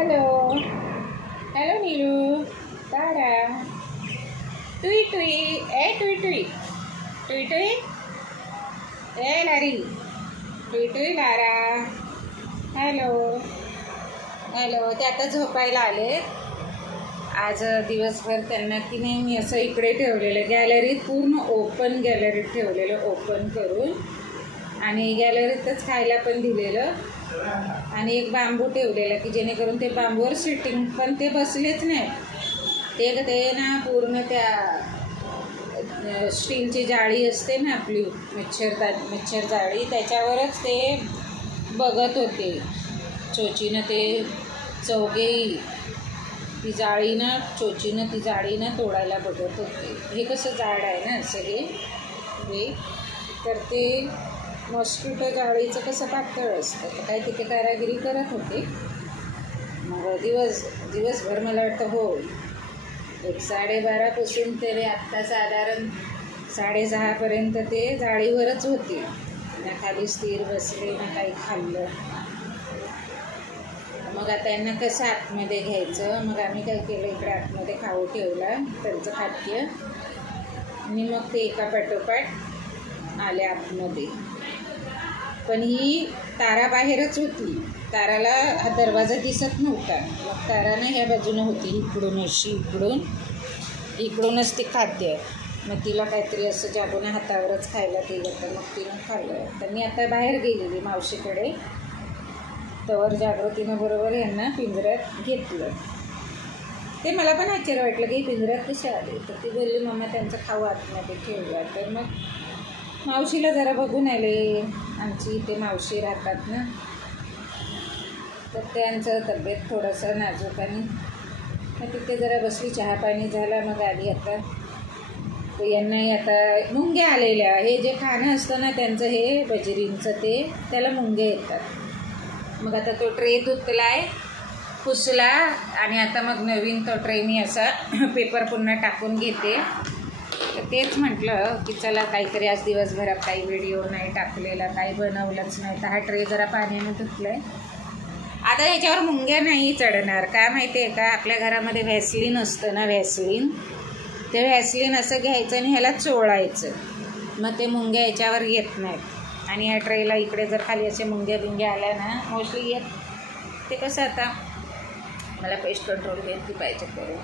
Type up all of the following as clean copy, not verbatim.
Hello hello Neelu तारा टुई टुई ए टुई टुई टुई टुई ए लारी टुई टुई Lara hello hello. ते आता झोपायला आले. आज दिवसभर त्यांना की नाही मी असं इकडे ठेवलेलं गॅलरीत, पूर्ण ओपन गॅलरीत ठेवलेलं, ओपन करून, आणि गॅलरीतच खायला पण दिलेलं, आणि एक बांबू ठेवलेला की जेणेकरून ते बांबूवर सिटिंग, पण ते बसलेच नाही. ते ना पूर्ण त्या स्टीलची जाळी असते ना आपली मच्छर जाळी, त्याच्यावरच ते बघत होते चोचीनं. ते चौघेही ती जाळी ना ती जाळी ना तोडायला बघत होते. हे कसं जाड आहे ना असं हे तर ते मॉस्किटो जाळीचं कसं पातळ असतं, तर काय तिथे कारागिरी करत होते. मग दिवसभर मला वाटतं हो 12:30 तरी आत्ता साधारण 6:30पर्यंत ते जाळीवरच होते ना, खाली स्थिर बसले ना, काही खाल्लं. मग आता त्यांना कसं आतमध्ये घ्यायचं, मग आम्ही काय केलं, इकडे आतमध्ये खाऊ ठेवला त्यांचं खाद्य, आणि मग ते एका पाठोपाठ आले आतमध्ये. पण ही तारा बाहेरच होती, ताराला हा दरवाजा दिसत नव्हता. मग तारा ना ह्या बाजूनं होती, इकडून अशी इकडूनच ते खाद्य. मग तिला काहीतरी असं जागून हातावरच खायला दिलं, तर मग तिनं खाल्लं. तर मी आता बाहेर गेलेली मावशीकडे, तवर जागृतीनं बरोबर यांना पिंजऱ्यात घेतलं. ते मला पण आश्चर्य वाटलं की पिंजऱ्यात कसे आले. तर ती बोलली मम्मा त्यांचं खाऊ आतमध्ये ठेवला. तर मग मावशीला जरा बघून आले, आमची इथे मावशी राहतात ना, तर त्यांचं तब्येत थोडंसं नाजूक, आणि मग तिथे जरा बसली, चहा पाणी झाला. मग आली आता. यांनाही आता मुंग्या आलेल्या, हे जे खाणं असतं ना त्यांचं हे बजरींचं, त्याला मुंग्या येतात. मग आता तो ट्रे धुतलाय, पुसला, आणि आता मग नवीन तो ट्रे मी असा पेपर पुन्हा टाकून घेते. तर तेच म्हटलं की चला काहीतरी आज दिवसभरात काही व्हिडिओ नाही टाकलेला, काही बनवलंच नाही, तर हा ट्रे जरा पाण्याने धुतलाय. आता ह्याच्यावर मुंग्या नाही चढणार, का माहिती आहे का, आपल्या घरामध्ये व्हॅसलीन असतं ना, ते व्हॅसलीन असं घ्यायचं आणि ह्याला चोळायचं, मग ते मुंग्या याच्यावर येत नाहीत. आणि या ट्रेला इकडे जर खाली असे मुंग्या आल्या ना, मोस्टली येत. ते कसं आता मला पेस्ट कंट्रोल घेतली पाहिजे करून,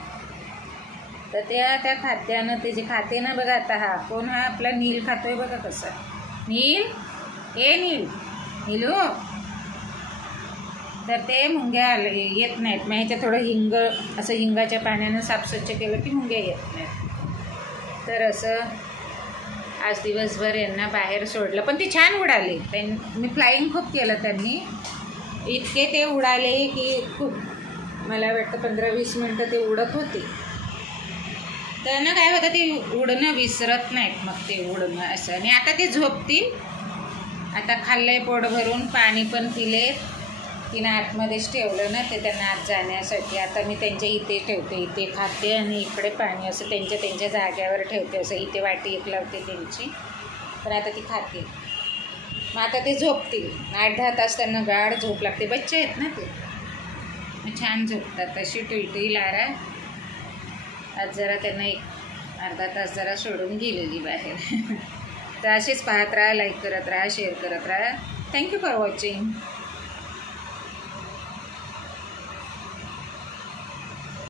तर त्या खाद्यानं ते जे खाते ना, बघा आता हा कोण, हा आपला नील खातोय बघा कसं. नीलू, तर ते मुंग्या येत नाहीत. मग ह्याच्यात थोडं हिंगाच्या पाण्यानं साफस्वच्छ केलं की मुंग्या येत नाहीत. तर असं आज दिवसभर यांना बाहेर सोडलं, पण ते छान उडाले. मी फ्लाईंग खूप केलं त्यांनी, इतके ते उडाले की खूप, मला वाटतं 15-20 मिनटं ते उडत होते. त्यांना काय होतं, ते उडणं विसरत नाहीत, मग ते उडणं असं. आणि आता ते झोपतील. आता खाल्लंय पोट भरून, पाणी पण पिले, तिनं आतमध्येच ठेवलं ना ते त्यांना आत जाण्यासाठी. आता मी त्यांच्या इथे ठेवते, इथे खाते आणि इकडे पाणी, असं त्यांच्या जाग्यावर ठेवते. असं इथे वाटी एक लावते त्यांची, पण आता ती खाते. मग आता ते झोपतील 8-10 तास, त्यांना गाढ झोप लागते, बच्चे आहेत ना ते, मग छान झोपतात. तशी टुई लारा आज जरा त्यांना 1-अर्धा तास जरा सोडून गेलेली बाहेर. तर असेच पाहत राहा, लाईक करत राहा, शेअर करत राहा. Thank you for watching.